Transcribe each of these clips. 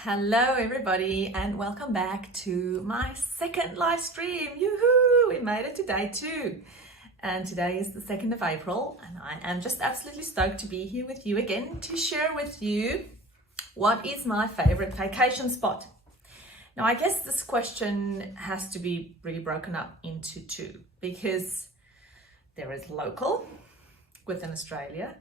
Hello everybody and welcome back to my second live stream. Yoo-hoo! We made it to day 2 and today is the 2nd of April and I am just absolutely stoked to be here with you again to share with you what is my favorite vacation spot. Now I guess this question has to be really broken up into two because there is local within Australia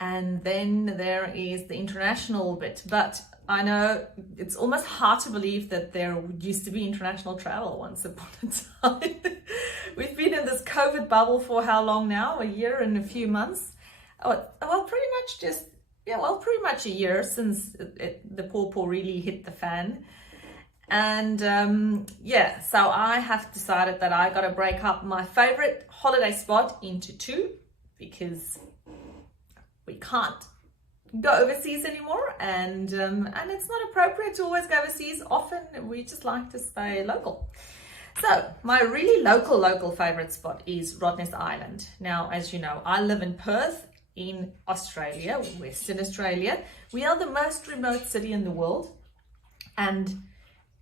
and then there is the international bit, but I know it's almost hard to believe that there used to be international travel once upon a time. We've been in this COVID bubble for how long now? A year and a few months? Pretty much a year since the paw really hit the fan. And so I have decided that I got to break up my favorite holiday spot into two because we can't go overseas anymore, and it's not appropriate to always go overseas. Often we just like to stay local. So my really local favorite spot is Rottnest Island. Now, as you know, I live in Perth in Australia, Western Australia. We are the most remote city in the world, and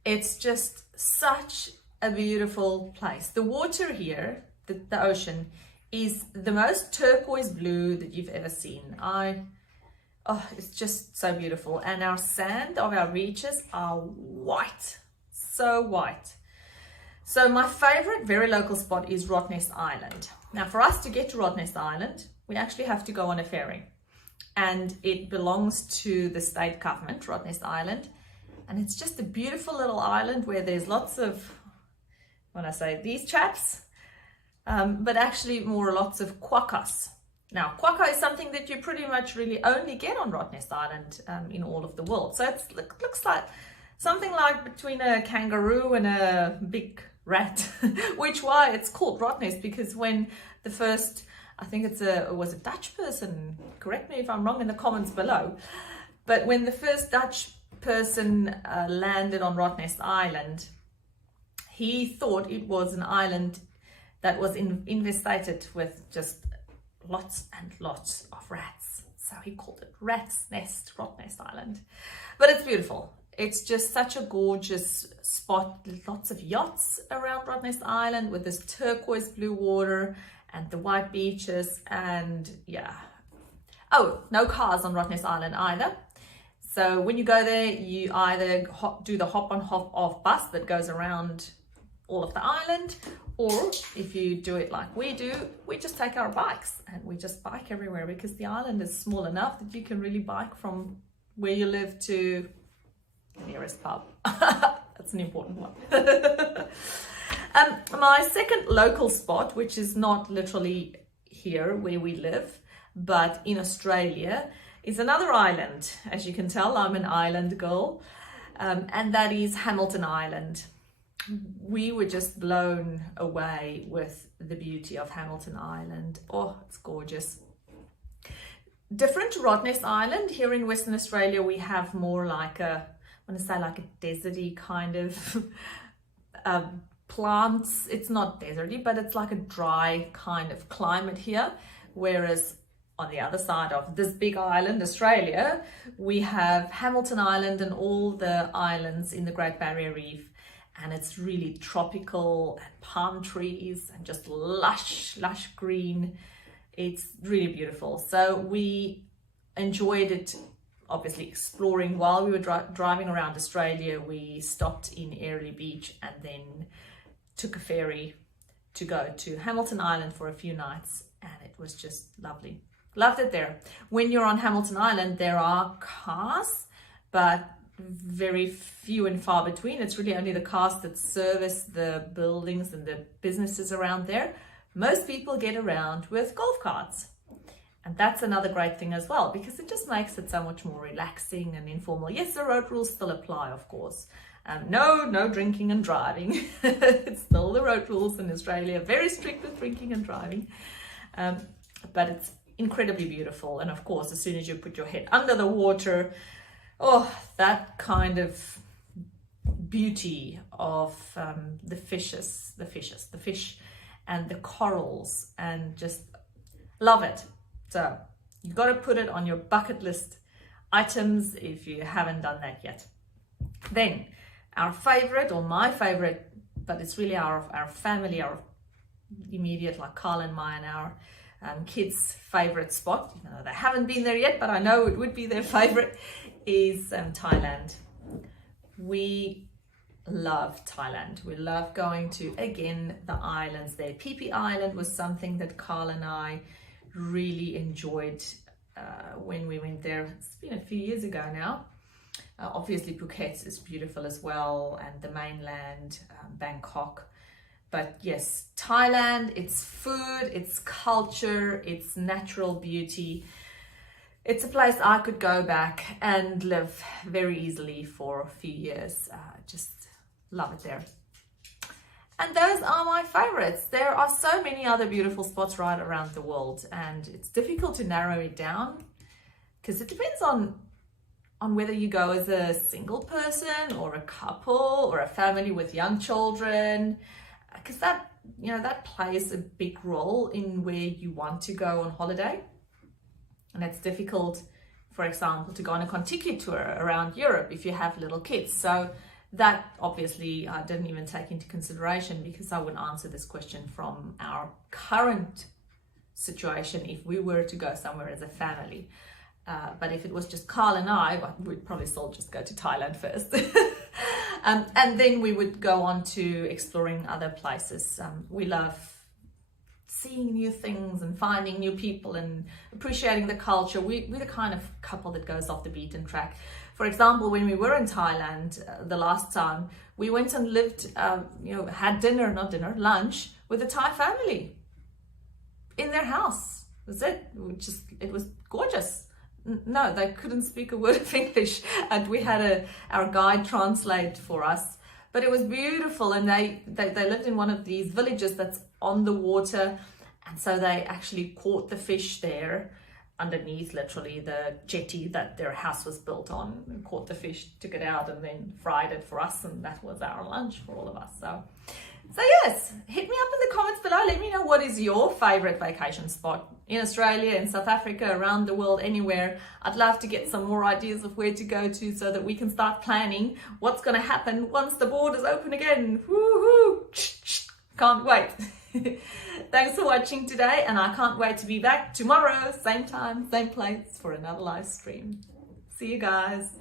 it's just such a beautiful place. The water here, the ocean, is the most turquoise blue that you've ever seen. It's just so beautiful. And our sand of our beaches are white, so white. So my favorite very local spot is Rottnest Island. Now for us to get to Rottnest Island, we actually have to go on a ferry. And it belongs to the state government, Rottnest Island. And it's just a beautiful little island where there's lots of, when I say these chaps, but actually lots of quokkas. Now, quokka is something that you pretty much really only get on Rottnest Island in all of the world. So it looks like something like between a kangaroo and a big rat, which why it's called Rottnest, because when the first, I think it was a Dutch person, correct me if I'm wrong in the comments below, but when the first Dutch person landed on Rottnest Island, he thought it was an island that was infested with just lots and lots of rats. So he called it Rat's Nest, Rottnest Island. But it's beautiful. It's just such a gorgeous spot. Lots of yachts around Rottnest Island with this turquoise blue water and the white beaches and yeah. Oh, no cars on Rottnest Island either. So when you go there, you either do the hop on hop off bus that goes around all of the island, or if you do it like we do, we just take our bikes and we just bike everywhere because the island is small enough that you can really bike from where you live to the nearest pub. That's an important one. My second local spot, which is not literally here where we live, but in Australia, is another island. As you can tell, I'm an island girl, and that is Hamilton Island. We were just blown away with the beauty of Hamilton Island. Oh, it's gorgeous. Different to Rottnest Island, here in Western Australia, we have more like a deserty kind of plants. It's not deserty, but it's like a dry kind of climate here. Whereas on the other side of this big island, Australia, we have Hamilton Island and all the islands in the Great Barrier Reef. And it's really tropical and palm trees and just lush green. It's really beautiful. So we enjoyed it, obviously exploring while we were driving around Australia. We stopped in Airlie Beach and then took a ferry to go to Hamilton Island for a few nights. And it was just lovely. Loved it there. When you're on Hamilton Island, there are cars, but very few and far between. It's really only the cars that service the buildings and the businesses around there. Most people get around with golf carts. And that's another great thing as well, because it just makes it so much more relaxing and informal. Yes, the road rules still apply, of course. No drinking and driving. It's still the road rules in Australia, very strict with drinking and driving. But it's incredibly beautiful. And of course, as soon as you put your head under the water, that kind of beauty of the fish and the corals, and just love it. So you've got to put it on your bucket list items if you haven't done that yet. Then our favorite, or my favorite, but it's really our family, our immediate, like Carl and mine, our kids' favorite spot, even though they haven't been there yet, but I know it would be their favorite, is Thailand. We love Thailand. We love going to, again, the islands there. Phi Phi Island was something that Carl and I really enjoyed when we went there. It's been a few years ago now. Obviously Phuket is beautiful as well, and the mainland, Bangkok. But yes, Thailand, its food, its culture, its natural beauty. It's a place I could go back and live very easily for a few years. Just love it there. And those are my favorites. There are so many other beautiful spots right around the world, and it's difficult to narrow it down because it depends on whether you go as a single person or a couple or a family with young children, because that plays a big role in where you want to go on holiday. And it's difficult, for example, to go on a Contiki tour around Europe if you have little kids. So that obviously I didn't even take into consideration, because I would answer this question from our current situation if we were to go somewhere as a family. But if it was just Carl and I, we'd probably still just go to Thailand first. And then we would go on to exploring other places. We love seeing new things and finding new people and appreciating the culture. We're the kind of couple that goes off the beaten track. For example, when we were in Thailand the last time, we went and lived, had lunch with a Thai family in their house. That's it. It was gorgeous. No, they couldn't speak a word of English, and we had our guide translate for us. But it was beautiful, and they lived in one of these villages that's on the water, and so they actually caught the fish there underneath, literally, the jetty that their house was built on, and caught the fish, took it out, and then fried it for us, and that was our lunch for all of us. So yes, hit me up in the comments below. Let me know, what is your favorite vacation spot in Australia, in South Africa, around the world, anywhere. I'd love to get some more ideas of where to go to so that we can start planning what's going to happen once the borders open again. Woohoo! Can't wait. Thanks for watching today, and I can't wait to be back tomorrow, same time, same place, for another live stream. See you guys.